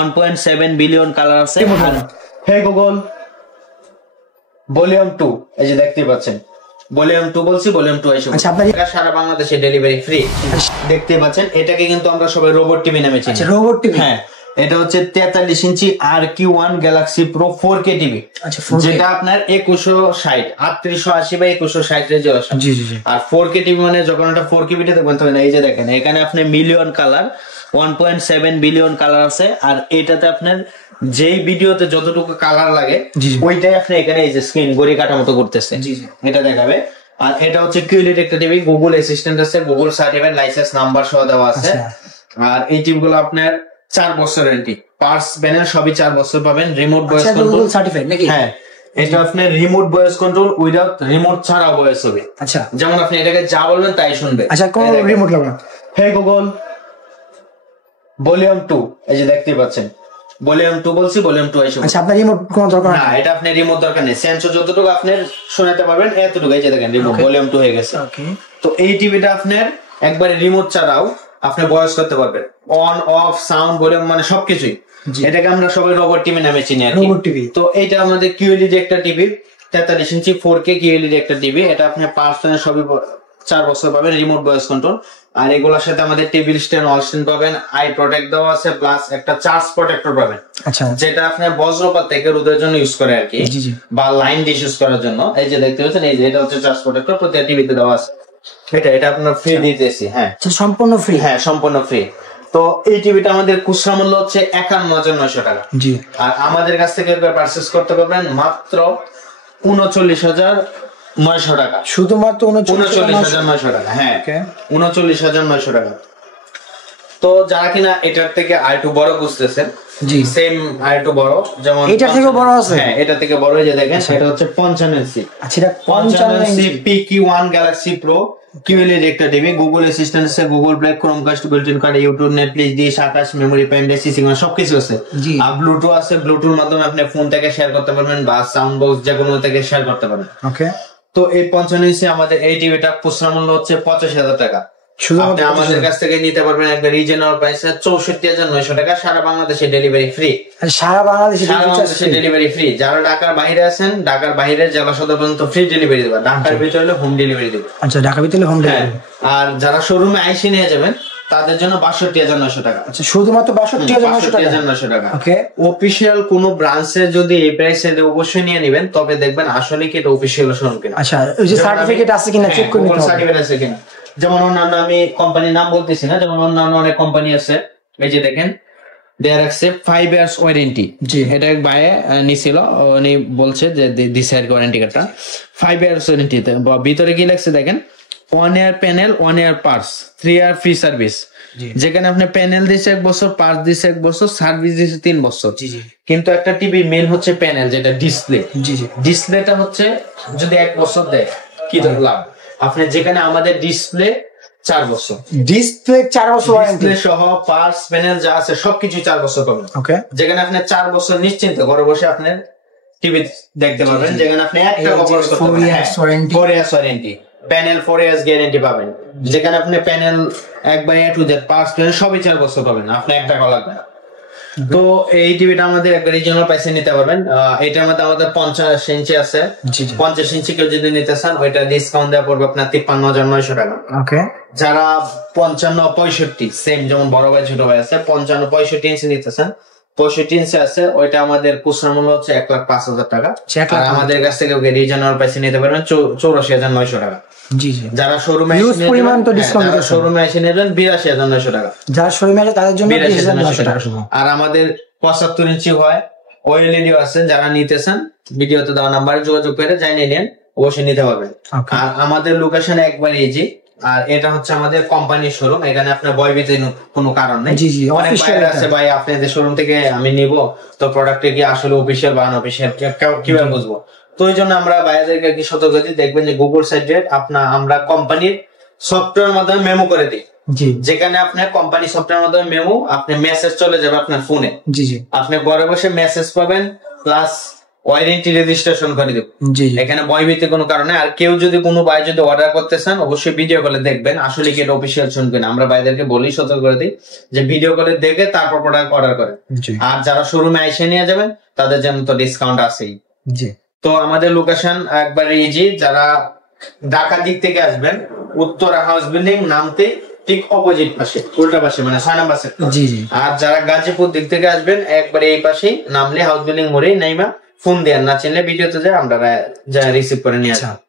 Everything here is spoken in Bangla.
1.7 বিলিয়ন কালার আছে। হে গুগল ভলিউম 2 এই যে দেখতে পাচ্ছেন ভলিউম 2 বলছি, ভলিউম 2 এসে আচ্ছা আপনার সারা বাংলাদেশে ডেলিভারি ফ্রি। দেখতে পাচ্ছেন এটাকে কিন্তু আমরা সবাই রোবট টিভি নামে চিনি। আচ্ছা রোবট টিভি, হ্যাঁ এটা হচ্ছে 43 ইঞ্চি RQ1 Galaxy pro 4K TV, যেটা আপনার 2160 3880 বাই 2160 রেজোলিউশন। জি জি জি। আর 4K টিভি মানে যখন এটা 4K ভিডিও দেখবেন তখন এই যে দেখেন এখানে আপনি মিলিয়ন কালার 1.7 বিলিয়ন কালার আছে। আর এটাতে আপনার যেই ভিডিওতে যতটুকু কালার লাগে ওইটাই আপনি এখানে এই যে স্ক্রিন গড়ি কাটা মতো করতেছে, এটা দেখাবে। আর এটা হচ্ছে কিউএলইডি একটা টিভি, গুগল অ্যাসিস্ট্যান্ট আছে, গুগল সার্টিফাইড লাইসেন্স নাম্বার সহ দেওয়া আছে। আর এই টিভিগুলো আপনার 4 বছর ওয়ারেন্টি, পার্টস প্যানেল সবই 4 বছর পাবেন। রিমোট ভয়েস কন্ট্রোল সার্টিফাইড নাকি? হ্যাঁ এটা আপনার remote voice control without remote ছাড়াও ভয়েস হবে। আচ্ছা যেমন আপনি এটাকে যা বলবেন তাই শুনবে। আচ্ছা কোন রিমোট লাগবে না। হে গুগল ভলিউম 2 এই যে দেখতে পাচ্ছেন ভলিউম 2 বলছি, ভলিউম 2 এসে। আচ্ছা আপনার রিমোট কোন দরকার না, এটা আপনি রিমোট দরকার নেই, সেন্সর যতটুকু আপনি শোনাতে পারবেন এতটুকু। এই যে দেখেন রিমোট ভলিউম 2 হয়ে গেছে। ওকে তো এই টিভিটা আপনার একবারে রিমোট ছাড়াও আপনি ভয়েস করতে পারবেন, অন অফ সাউন্ড ভলিউম মানে সবকিছুই। এটাকে আমরা সবাই রোবট টিভি নামে চিনি আর কি। Robot TV. তো এটা আমাদের কিউএলইডি একটা টিভি, 43 ইঞ্চি 4K কিউএলইডি একটা টিভি। এটা আপনি পার্টস প্যানেল সবই 4 বছর পাবেন, রিমোট ভয়েস কন্ট্রোল। আর এগুলোর সাথে আমাদের টেবিল স্ট্যান্ড, অল স্ট্যান্ড পাবেন, আই প্রোটেক্ট দেওয়া আছে, প্লাস একটা চার্জ প্রোটেক্টর পাবেন। আচ্ছা যেটা আপনার বজ্রপাত থেকে রোদের জন্য ইউজ করে আর কি, বা লাইন ডিশ ইউজ করার জন্য। এই যে দেখতে পাচ্ছেন এই যে এটা হচ্ছে চার্জ প্রোটেক্টর, প্রত্যেকটা টিভিতে দেওয়া আছে। এটা আপনার ফ্রি দিতেছি। হ্যাঁ সম্পূর্ণ ফ্রি। হ্যাঁ সম্পূর্ণ ফ্রি। তো এই টিভিটা আমাদের খুচরা মূল্য হচ্ছে 51,900 টাকা। জি। আর আমাদের কাছ থেকে পারচেজ করতে পারবেন মাত্র 39,900 টাকা। শুধুমাত্র 39,900 টাকা। হ্যাঁ 39,900 টাকা। তো যারা কিনা এটার থেকে আরেকটু বড় খুঁজতেছেন, জি সেম আরেকটু বড়, যেমন এটা থেকে বড় আছে। হ্যাঁ এটা থেকে বড়, এই যে দেখেন এটা হচ্ছে 55 ইঞ্চি। আচ্ছা এটা 55 inch PQ1 galaxy pro QLED একটা টিভি, গুগল অ্যাসিস্ট্যান্ট আছে, Google play, Chromecast, built in card, YouTube, Netflix, dish, Akash, memory, pen drive, CC সবকিছু আছে। আর ব্লুটুথ আছে, ব্লুটুথের মাধ্যমে আপনি ফোন থেকে শেয়ার করতে পারবেন বা সাউন্ড বক্স যেকোনো থেকে শেয়ার করতে পারবেন। ওকে তো এই 55 ইঞ্চি আমাদের এই টিভিটা খুচরা মূল্য হচ্ছে 85,000 টাকা। আপনি আমাদের কাছ থেকে নিতে পারবেন একবার রিজনাল প্রাইসে 64,900 টাকা। সারা বাংলাদেশে ডেলিভারি ফ্রি। সারা বাংলাদেশে ডেলিভারি ফ্রি। যারা ঢাকার বাইরে আছেন, ঢাকার বাইরের জেলা সদর পর্যন্ত ফ্রি ডেলিভারি দেবে। ঢাকার ভিতরে হলে হোম ডেলিভারি দেবে। আচ্ছা ঢাকার ভিতরে হোম ডেলিভারি। আর যারা শোরুমে আইসে নিয়ে যাবেন তাদের জন্য 62,900 টাকা। আচ্ছা শুধুমাত্র 62,900 টাকা। ওকে অফিশিয়াল কোন ব্রাঞ্চে যদি এই প্রাইসে অবশ্যই নিয়ে নেবেন, তবে দেখবেন আসলে কি এটা অফিশিয়াল শোরুম কিনা। আচ্ছা ওই যে সার্টিফিকেট আছে কিনা চেক করে নিতে হবে। সার্টিফিকেট আছে কিনা, যেমন অন্যান্য আমি কোম্পানির নাম বলতেছি না, যেমন অন্যান্য অনেক কোম্পানি আছে। এই যে দেখেন দেয়ার অ্যাকসেপ্ট 5 ইয়ার্স ওয়ারেন্টি। জি এটা এক ভাই নিছিল, উনি বলছে যে দিছে আর ওয়ারেন্টি কার্ডটা 5 ইয়ার্স ওয়ারেন্টিতে। ভিতরে কি লেখছে দেখেন, 1 ইয়ার প্যানেল, 1 ইয়ার পার্টস, 3 ইয়ার ফ্রি সার্ভিস। যেখানে আপনি প্যানেল দিছে 1 বছর, পার্টস দিছে 1 বছর, সার্ভিস দিছে 3 বছর। কিন্তু একটা টিভি মেন হচ্ছে প্যানেল, যেটা ডিসপ্লে। ডিসপ্লেটা হচ্ছে যদি 1 বছর দেয় কি লাভ, আপনি যেখানে আমাদের ডিসপ্লে 4 বছর, ডিসপ্লে 4 বছর ডিসপ্লে সহ পার্টস প্যানেল যা আছে সবকিছু 4 বছর পাবেন। ওকে যেখানে আপনি 4 বছর নিশ্চিন্ত ঘরে বসে আপনি টিভি দেখতে পারবেন, যেখানে আপনি একটা খরচ করতে পারবেন। 4 years warranty, panel 4 years guarantee পাবেন, যেখানে আপনি প্যানেল একবার এ টু জেড পার্টস প্যানেল সবই 4 বছর পাবেন, আপনি একটা টাকা লাগবে না। তো এই টিভিটা আমাদের একটা রিজনাল প্রাইসে নিতে পারবেন। এটার মধ্যে আমাদের 50 ইঞ্চি আছে। 50 ইঞ্চি কেউ যদি নিতে চান ওইটা ডিসকাউন্ট দেওয়া পড়বে আপনার 53,900 টাকা। ওকে যারা 55 65 সেম, যেমন বড় ভাই ছোট ভাই আছে, 55 65 ইঞ্চি নিতে চান, 65 ইঞ্চি আছে, ওইটা আমাদের খুচরা মূল্য হচ্ছে 1,05,000 টাকা। আর আমাদের কাছ থেকে রিজনাল প্রাইসে নিতে পারবেন 84,900 টাকা। জি জি যারা শোরুমে পরিমাণ তো ডিসকাউন্ট, শোরুমে এসে নেবেন 82,900 টাকা। যারা শোরুমে আছে তাদের জন্য 82,900 টাকা। আর আমাদের 75 ইঞ্চি হয়, ওএলইডি আছে, যারা নিতে চান ভিডিওতে দেওয়া নাম্বারে যোগাযোগ করে যাই নিয়ে নেন, অবশ্যই নিতে পারবেন। আর আমাদের লোকেশন একবার ইজি। আর এটা হচ্ছে আমাদের কোম্পানির শোরুম, এখানে আপনার ভয়ভীতির কোনো কারণ নেই। জি জি অনেক বাইরে আছে ভাই আপনাদের শোরুম থেকে আমি নিব, তো প্রোডাক্টে কি আসলে অফিশিয়াল বা আনঅফিশিয়াল কিভাবে বুঝবো? তো ওই জন্য আমরা বাইরেদেরকে কি সতর্ক দিই, দেখবেন যে গুগল সাইটে আমরা কোম্পানির সফটওয়্যার মাধ্যমে মেমো করে দিই। জি যেখানে আপনার কোম্পানি সফটওয়্যার মাধ্যমে মেমো, আপনি মেসেজ চলে যাবে আপনার ফোনে। জি জি আপনি ঘরে বসে মেসেজ পাবেন, প্লাস ওয়ারেন্টি রেজিস্ট্রেশন করে দেব। জি এখানে ভয়ভীতি কোনো কারণে। আর কেউ যদি কোনো ভাই যদি অর্ডার করতে চান অবশ্যই ভিডিও কলে দেখবেন, আসলে কি এটা অফিসিয়াল শুনবেন। আমরা ভাইদেরকে বলি, সতর্ক করে দিই যে ভিডিও কলে দেখে তারপর প্রোডাক্ট অর্ডার করে। আর যারা শোরুমে এসে নিয়ে যাবেন তাদের জন্য তো ডিসকাউন্ট আছেই। জি তো আমাদের লোকেশন একবার ইজি, যারা ঢাকা দিক থেকে আসবেন উত্তরা হাউস বিল্ডিং নামতে ঠিক অপোজিট পাশে, উল্টা পাশে, মানে 6 নম্বর সেক্টর। জি জি। আর যারা গাজীপুর দিক থেকে আসবেন একবারে এই পাশেই নামলে হাউস বিল্ডিং মোড়েই নাইমা ফোন দেন, না চিনলে ভিডিওতে যায় আমরা যা রিসিভ করে নিয়ে আসবো।